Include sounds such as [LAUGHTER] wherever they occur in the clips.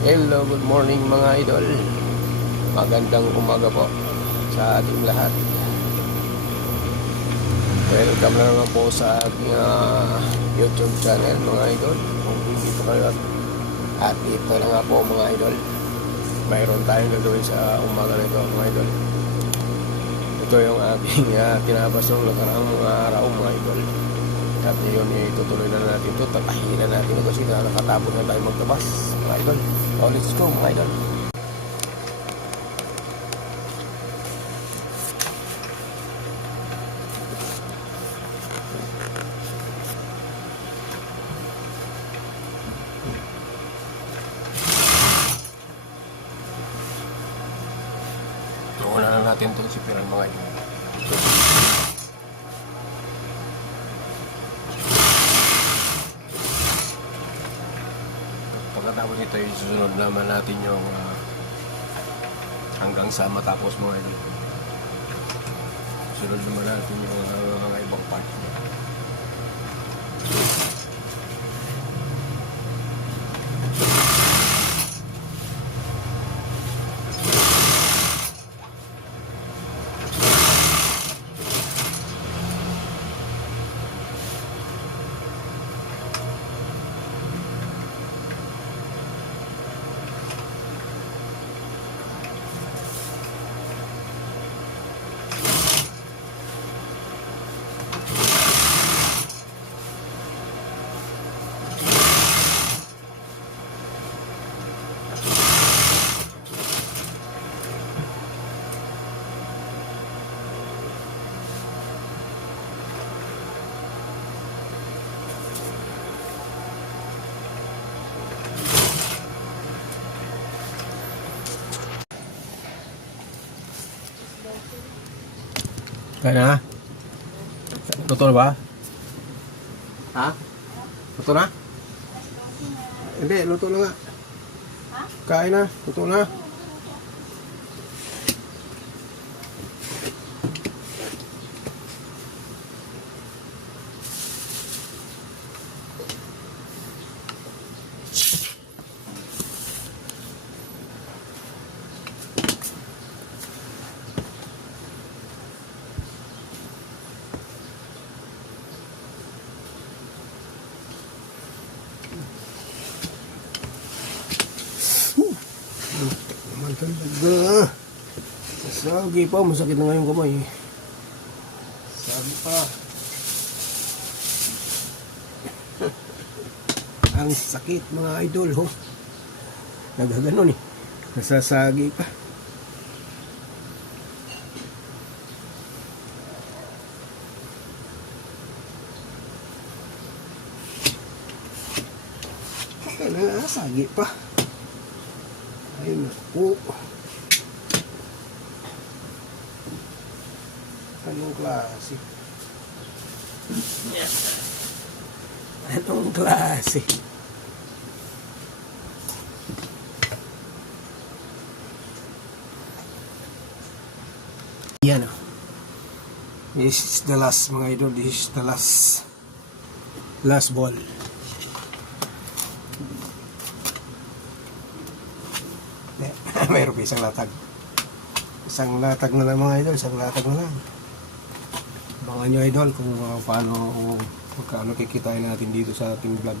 Hello, good morning mga idol. Magandang umaga po sa ating lahat. Welcome na naman po sa ating ah, YouTube channel mga idol. Kung hindi po kayo at, at ito na nga po mga idol. Mayroon tayong gagawin sa umaga na ito mga idol. Ito yung ating [LAUGHS] uh, tinabas ng nakaraang mga araw mga idol. At ngayon eh, tutuloy na natin ito. Tatahin na natin kasi na na tayo magtabas mga idol. Oh, let's go mga idol. Una na natin itong sipiran mga idol. Pagkatapos nito, susunod naman natin yung ah, hanggang sa matapos mga idol. Sunod naman natin yung ah, mga ibang part. Kaya na? Luto na ba? Ha? Luto na? Hindi, luto na nga. Kain na, luto na. Naman talaga. Sagi pa, masakit na nga yung kamay. Sabi pa. [LAUGHS] Ang sakit mga idol, ho. Nagaganon eh. Nasasagi pa. Nasasagi pa. Naku. Anong klase? Anong klase? Yan o. This is the last mga idol. This is the last last ball. Mayroon pa isang latag. Isang latag na lang mga idol, isang latag na lang. Abangan nyo idol kung uh, paano, kung magkano kikitain natin dito sa ating vlog.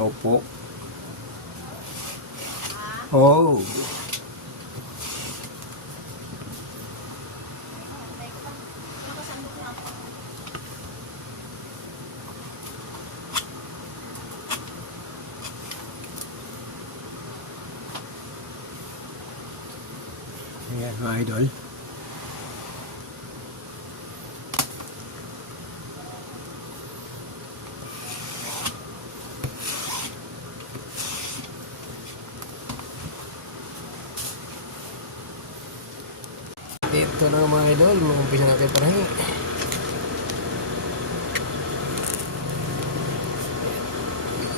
Opo. Oh. Idol. Ito na mga idol, mag-umpisa natin parahin.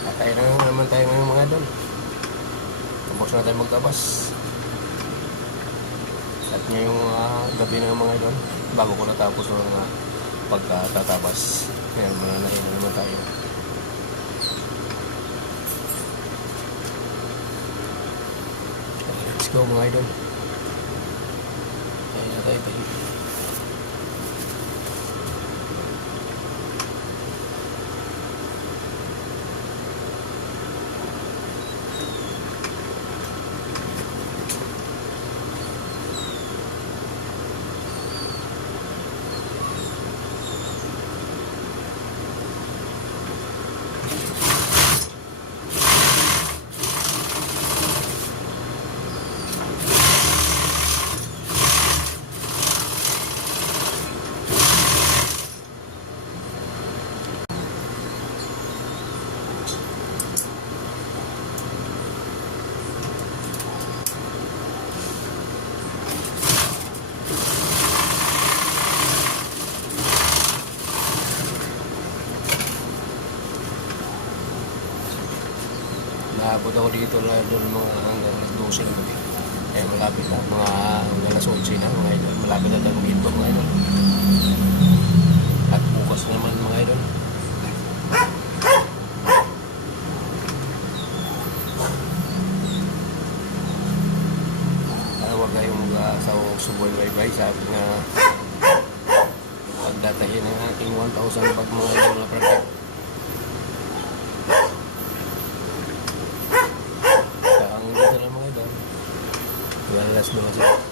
Kakain na naman tayo ngayon mga idol. Tapos na tayo magtabas. At ngayong uh, gabi na mga idol, bago ko natapos ng mga uh, pagkatatabas. Ayan, mananahin na naman tayo. Let's go mga idol. Ayan na tayo tayo. Naabot ako dito na doon mga hanggang alas 12 na gabi. Eh malapit na, mga hanggang alas 11 na mga idol. Malapit na tayo mag mga idol. At bukas naman mga idol. Para huwag kayong mag-aasaw suboy bye-bye. Sabi nga, pagdatahin ng aking 1,000 bag mga idol na project. Ang dito lang